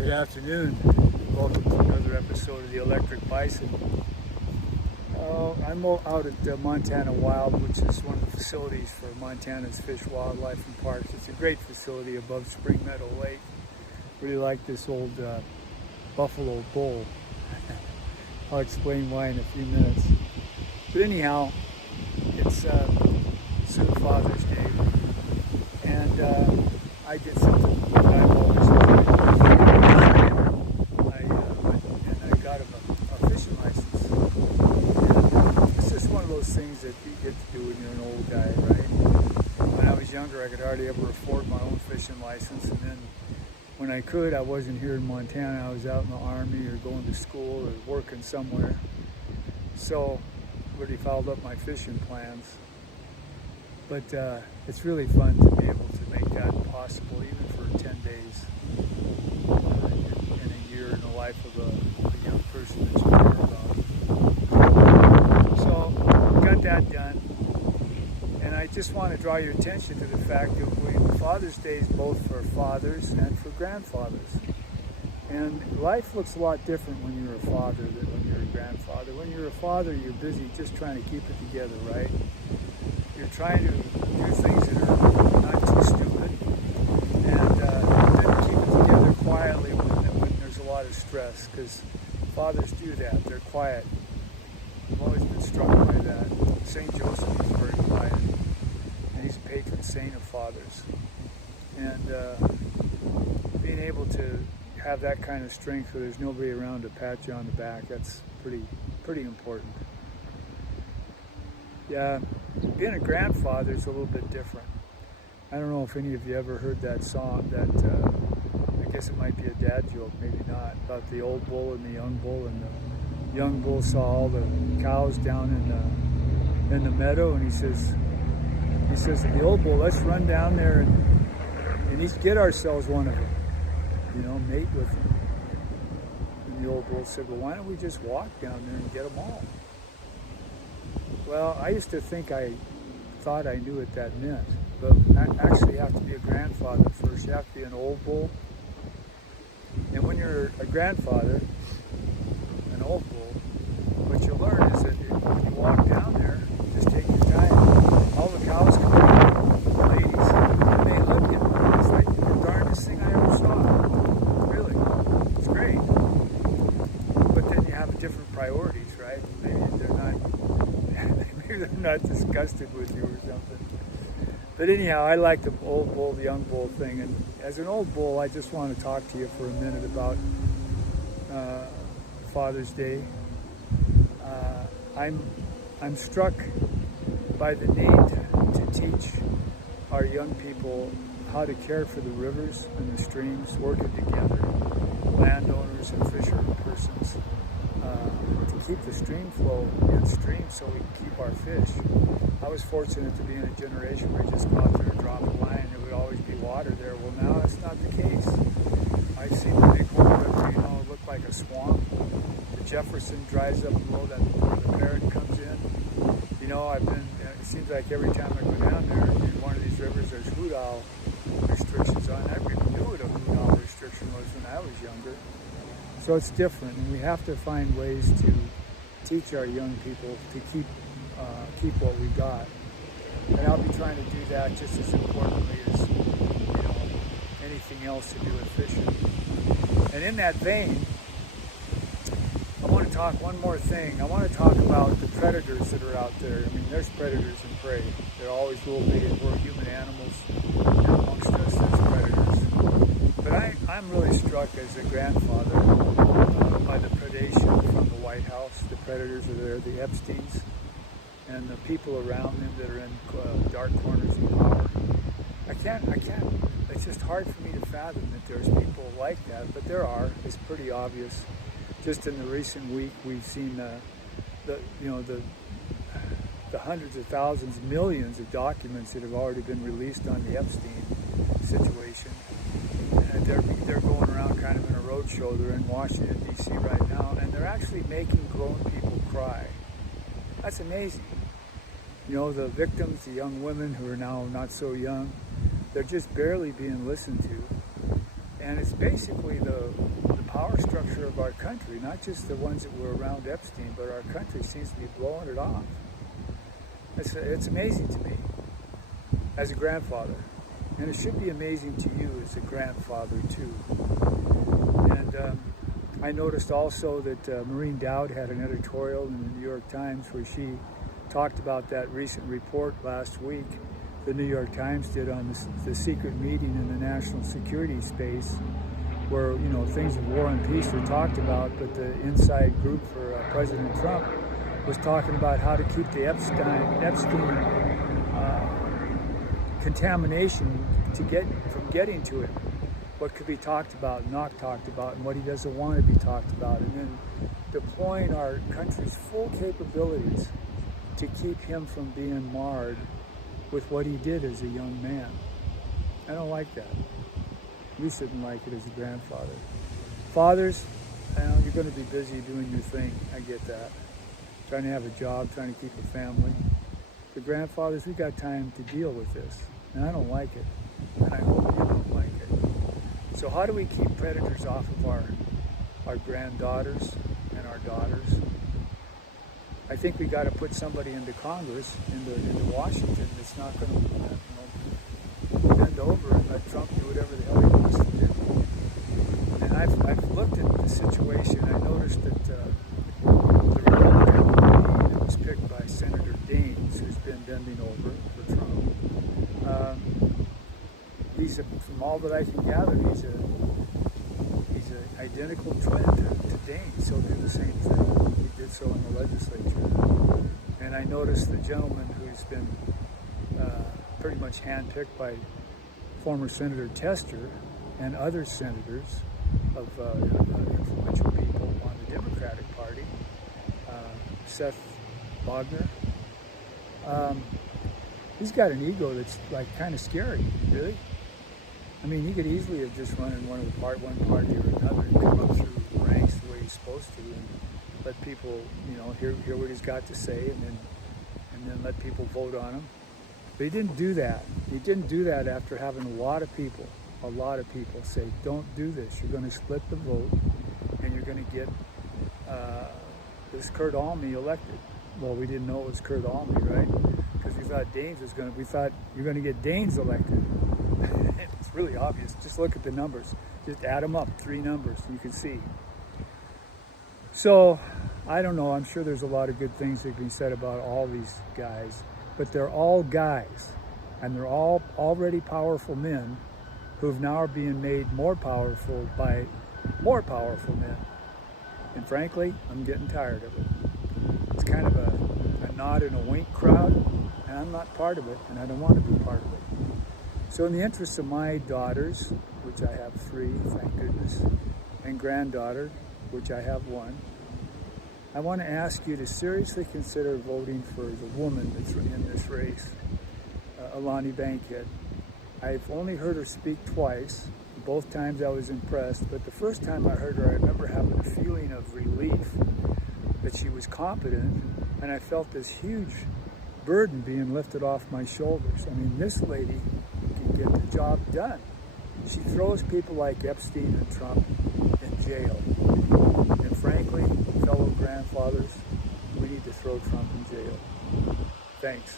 Good afternoon. Welcome to another episode of the Electric Bison. I'm out at Montana Wild, which is one of the facilities for Montana's Fish, Wildlife, and Parks. It's a great facility above Spring Meadow Lake. Really like this old buffalo bull. I'll explain why in a few minutes. But anyhow, it's soon Father's Day, and I did something that I've always done. I got him a fishing license. And it's just one of those things that you get to do when you're an old guy, right? When I was younger, I could hardly ever afford my own fishing license, and then when I could, I wasn't here in Montana. I was out in the Army or going to school or working somewhere. So, really fouled up my fishing plans. But it's really fun to be able to make that possible, even for 10 days in a year in the life of a young person that you care about. So, got that done. And I just want to draw your attention to the fact that Father's Day is both for fathers and for grandfathers. And life looks a lot different when you're a father than when you're a grandfather. When you're a father, you're busy just trying to keep it together, right? You're trying to do things that are not too stupid, and then keep it together quietly when there's a lot of stress, because fathers do that. They're quiet. I've always been struck by that. St. Joseph is very quiet, and he's a patron saint of fathers. And being able to have that kind of strength where there's nobody around to pat you on the back, that's pretty important. Yeah, being a grandfather is a little bit different. I don't know if any of you ever heard that song, that I guess it might be a dad joke, maybe not, about the old bull and the young bull, and the young bull saw all the cows down in the meadow, and he says to the old bull, let's run down there and get ourselves one of them, mate with them. And the old bull said, well, why don't we just walk down there and get them all? Well, I used to think I thought I knew what that meant, but actually you have to be a grandfather first. You have to be an old bull. And when you're a grandfather, an old bull, what you learn is that when you walk down there, just take your time. All the cows come out, the ladies, and they hug you. It's like the darndest thing I ever saw. Really. It's great. But then you have different priorities, right? Maybe they're not disgusted with you or something. But anyhow, I like the old bull, the young bull thing. And as an old bull, I just want to talk to you for a minute about Father's Day. I'm struck by the need to teach our young people how to care for the rivers and the streams, working together, landowners and fisher persons, to keep the stream flow in stream so we can keep our fish. I was fortunate to be in a generation where you just go out there and drop a line and there would always be water there. Well, now that's not the case. I've seen the Bighorn River, it look like a swamp. The Jefferson dries up below that before the Barron comes in. It seems like every time I go down there in one of these rivers, there's hoot owl restrictions on. I never even knew what a hoot owl restriction was when I was younger. So it's different, and we have to find ways to teach our young people to keep what we got. And I'll be trying to do that just as importantly as anything else to do with fishing. And in that vein, I want to talk one more thing. I want to talk about the predators that are out there. I mean, there's predators and prey. They're always will be. We're human animals, and amongst us there's predators. But I'm really struck as a grandfather by the predation from the White House. The predators are there, the Epsteins, and the people around them that are in dark corners of power. I can't, it's just hard for me to fathom that there's people like that, but there are. It's pretty obvious. Just in the recent week, we've seen the hundreds of thousands, millions of documents that have already been released on the Epstein situation. And they're going around kind of in a roadshow. They're in Washington, D.C. right now, and they're actually making grown people cry. That's amazing. The victims, the young women who are now not so young, they're just barely being listened to. And it's basically the power structure of our country, not just the ones that were around Epstein, but our country seems to be blowing it off. It's amazing to me as a grandfather. And it should be amazing to you as a grandfather too. And I noticed also that Maureen Dowd had an editorial in the New York Times where she talked about that recent report last week the New York Times did on the secret meeting in the national security space where, you know, things of war and peace are talked about, but the inside group for President Trump was talking about how to keep the Epstein contamination from getting to him, what could be talked about, not talked about, and what he doesn't want to be talked about, and then deploying our country's full capabilities to keep him from being marred with what he did as a young man. I don't like that. We shouldn't like it as a grandfather. Fathers, I know you're going to be busy doing your thing. I get that. Trying to have a job, trying to keep a family. The grandfathers, we got time to deal with this. And I don't like it. And I hope you don't like it. So how do we keep predators off of our granddaughters and our daughters? I think we got to put somebody into Congress, into Washington, that's not going to bend over and let Trump do whatever the hell he wants to do. And I've looked at the situation. I noticed that the Republican that was picked by Senator Daines, who's been bending over for Trump, from all that I can gather, he's an identical twin to Daines. He'll do the same thing. He did so in the legislature. And I noticed the gentleman who's been pretty much handpicked by former Senator Tester and other senators of influential people on the Democratic Party, Seth Wagner. He's got an ego that's like kind of scary, really. I mean, he could easily have just run in one party or another and come up through the ranks the way he's supposed to and let people, you know, hear what he's got to say and then let people vote on him. But he didn't do that. He didn't do that after having a lot of people say, don't do this. You're going to split the vote and you're going to get this Kurt Alme elected. Well, we didn't know it was Kurt Alme, right? Because we thought you're going to get Daines elected. It's really obvious. Just look at the numbers. Just add them up, 3 numbers, you can see. So, I don't know. I'm sure there's a lot of good things that can be said about all these guys, but they're all guys, and they're all already powerful men who now are being made more powerful by more powerful men. And frankly, I'm getting tired of it. It's kind of a nod and a wink crowd, and I'm not part of it, and I don't want to be part of it. So in the interest of my daughters, which I have 3, thank goodness, and granddaughter, which I have 1, I want to ask you to seriously consider voting for the woman that's in this race, Alani Bankhead. I've only heard her speak twice. Both times I was impressed, but the first time I heard her, I remember having a feeling of relief that she was competent, and I felt this huge burden being lifted off my shoulders. I mean, this lady can get the job done. She throws people like Epstein and Trump in jail. And frankly, fellow grandfathers, we need to throw Trump in jail. Thanks.